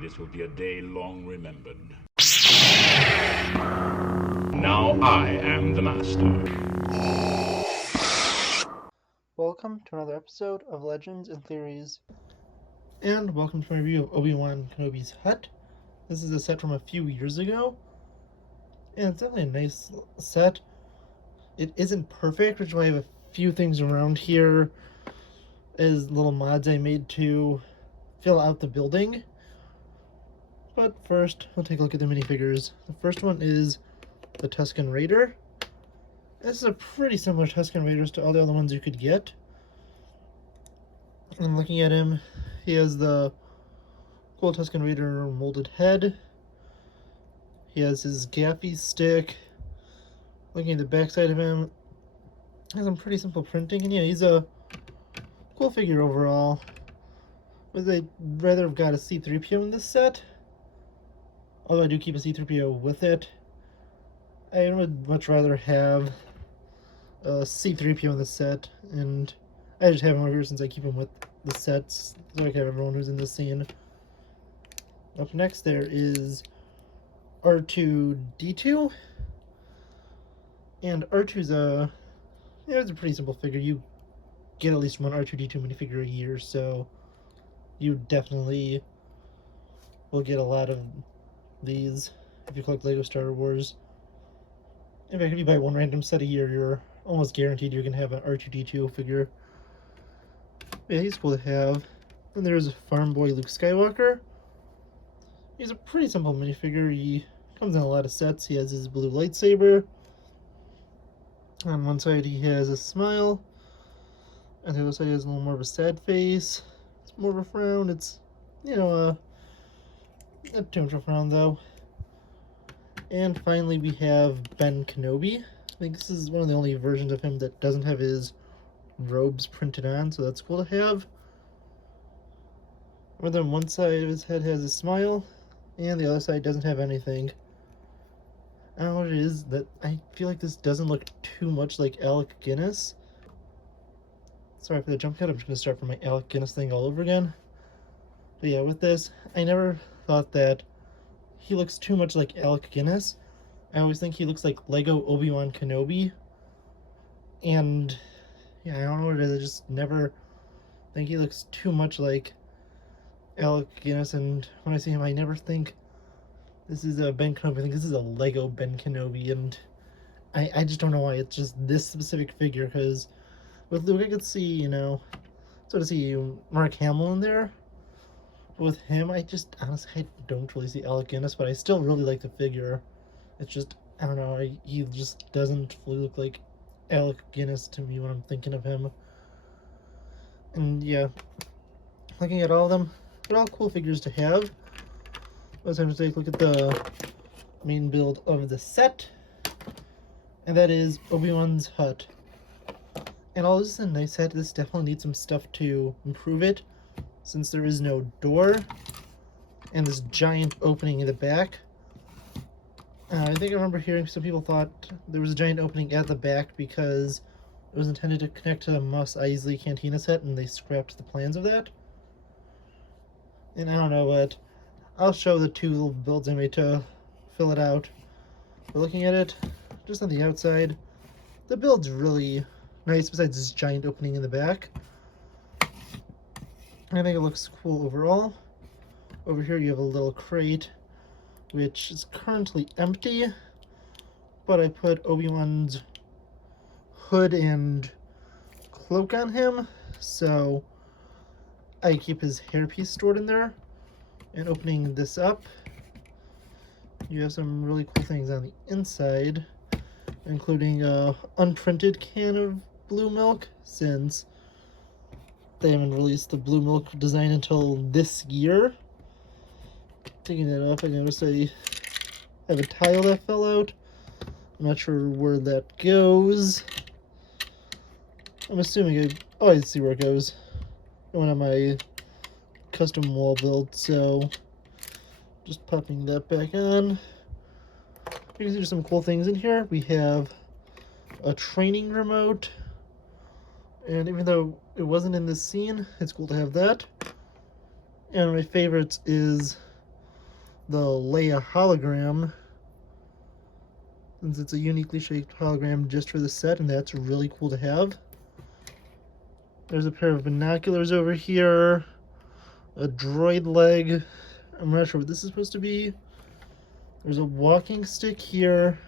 This will be a day long remembered. Now I am the master. Welcome to another episode of Legends and Theories. And welcome to my review of Obi-Wan Kenobi's Hut. This is a set from a few years ago. And it's definitely a nice set. It isn't perfect, which is why I have a few things around here as little mods I made to fill out the building. But first, we'll take a look at the minifigures. The first one is the Tusken Raider. This is a pretty similar Tusken Raiders to all the other ones you could get. And looking at him, he has the cool Tusken Raider molded head. He has his gaffy stick. Looking at the backside of him, has some pretty simple printing, and yeah, he's a cool figure overall. But I'd rather have got a C-3PO in this set, although I do keep a C-3PO with it. I would much rather have a C-3PO in the set, and I just have him over here since I keep him with the sets, so I can have everyone who's in the scene. Up next there is R2-D2, and R2's it's a pretty simple figure. You get at least one R2-D2 minifigure a year, so you definitely will get a lot of these if you collect LEGO Star Wars. In fact, if you buy one random set a year, you're almost guaranteed you're going to have an R2-D2 figure. Yeah, he's cool to have. Then there's Farm Boy Luke Skywalker. He's a pretty simple minifigure. He comes in a lot of sets. He has his blue lightsaber. On one side he has a smile. On the other side he has a little more of a sad face. It's more of a frown. It's, not too much of a frown though. And finally we have Ben Kenobi. I think this is one of the only versions of him that doesn't have his robes printed on, so that's cool to have. Rather than one side of his head has a smile, and the other side doesn't have anything. I don't know what it is, that I feel like this doesn't look too much like Alec Guinness. Sorry for the jump cut, I'm just going to start from my Alec Guinness thing all over again. But yeah, with this, I never thought that he looks too much like Alec Guinness. I always think he looks like Lego Obi-Wan Kenobi. And yeah, I don't know what it is, I just never think he looks too much like Alec Guinness, and when I see him I never think this is a Ben Kenobi. I think this is a Lego Ben Kenobi, and I just don't know why it's just this specific figure, because with Luke I could see, sort of see Mark Hamill in there. But with him, honestly, I don't really see Alec Guinness, but I still really like the figure. It's just, I don't know, he just doesn't fully look like Alec Guinness to me when I'm thinking of him. And yeah, looking at all of them, they're all cool figures to have. Let's have to take a look at the main build of the set, and that is Obi-Wan's hut. And although this is a nice set, this definitely needs some stuff to improve it, since there is no door and this giant opening in the back. I think I remember hearing some people thought there was a giant opening at the back because it was intended to connect to the Mos Eisley Cantina set, and they scrapped the plans of that. And I don't know, but I'll show the two little builds I made to fill it out. But looking at it, just on the outside, the build's really nice besides this giant opening in the back. I think it looks cool overall. Over here you have a little crate, which is currently empty, but I put Obi-Wan's hood and cloak on him, so I keep his hairpiece stored in there. And opening this up, you have some really cool things on the inside, including a unprinted can of blue milk, since they haven't released the blue milk design until this year. Taking that off, I noticed I have a tile that fell out. I'm not sure where that goes. I'm assuming I see where it goes. It went on my custom wall build, so just popping that back on. You can see there's some cool things in here. We have a training remote, and even though it wasn't in this scene, it's cool to have that. And my favorites is the Leia hologram, since it's a uniquely shaped hologram just for the set, and that's really cool to have. There's a pair of binoculars over here, a droid leg. I'm not sure what this is supposed to be. There's a walking stick here,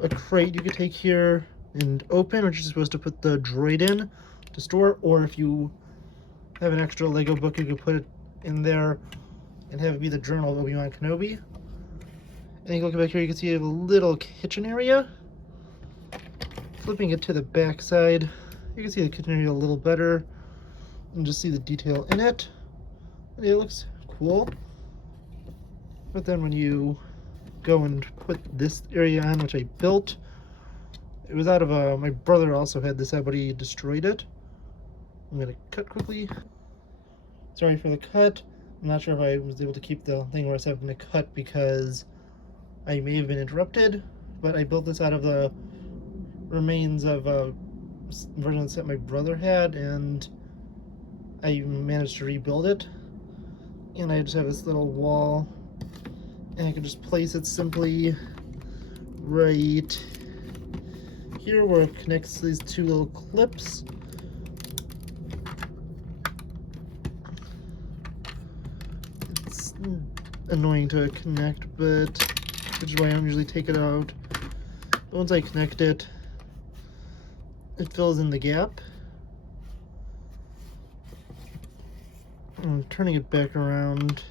a crate you could take here and open, which you're supposed to put the droid in to store, or if you have an extra Lego book, you could put it in there and have it be the journal of Obi-Wan Kenobi. And you look back here, you can see you have a little kitchen area. Flipping it to the back side, you can see the kitchen area a little better and just see the detail in it. And it looks cool. But then when you go and put this area on, which I built, it was out of a, my brother also had this out, but he destroyed it. I'm gonna cut quickly. Sorry for the cut. I'm not sure if I was able to keep the thing where I was having to cut because I may have been interrupted, but I built this out of the remains of a version of the set my brother had, and I managed to rebuild it. And I just have this little wall, and I can just place it simply right here where it connects these two little clips. It's annoying to connect, but which is why I don't usually take it out. But once I connect it, it fills in the gap. And turning it back around,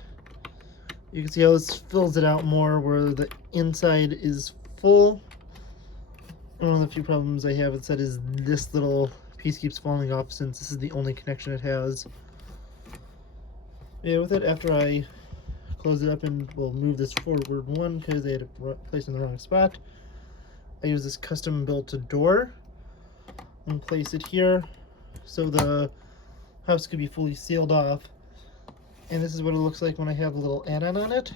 you can see how this fills it out more where the inside is full. And one of the few problems I have with the set is this little piece keeps falling off since this is the only connection it has. Yeah, with it, after I close it up and we'll move this forward one because I had it placed in the wrong spot, I use this custom built door and place it here so the house could be fully sealed off. And this is what it looks like when I have a little add-on on it.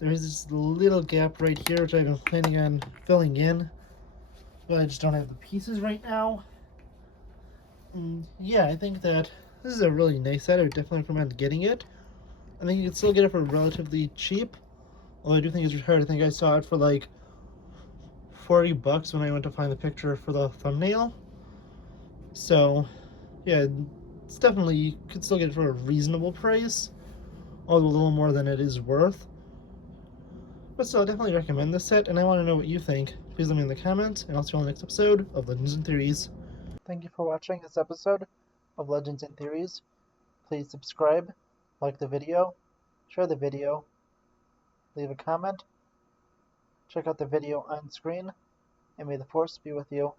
There is this little gap right here which I've been planning on filling in, but I just don't have the pieces right now. And yeah, I think that this is a really nice set. I would definitely recommend getting it. I think you can still get it for relatively cheap, although I do think it's hard. I think I saw it for like $40 when I went to find the picture for the thumbnail. So yeah, it's definitely, you could still get it for a reasonable price, although a little more than it is worth. But still, I definitely recommend this set, and I want to know what you think. Please let me in the comments, and I'll see you on the next episode of Legends and Theories. Thank you for watching this episode of Legends and Theories. Please subscribe, like the video, share the video, leave a comment, check out the video on screen, and may the Force be with you.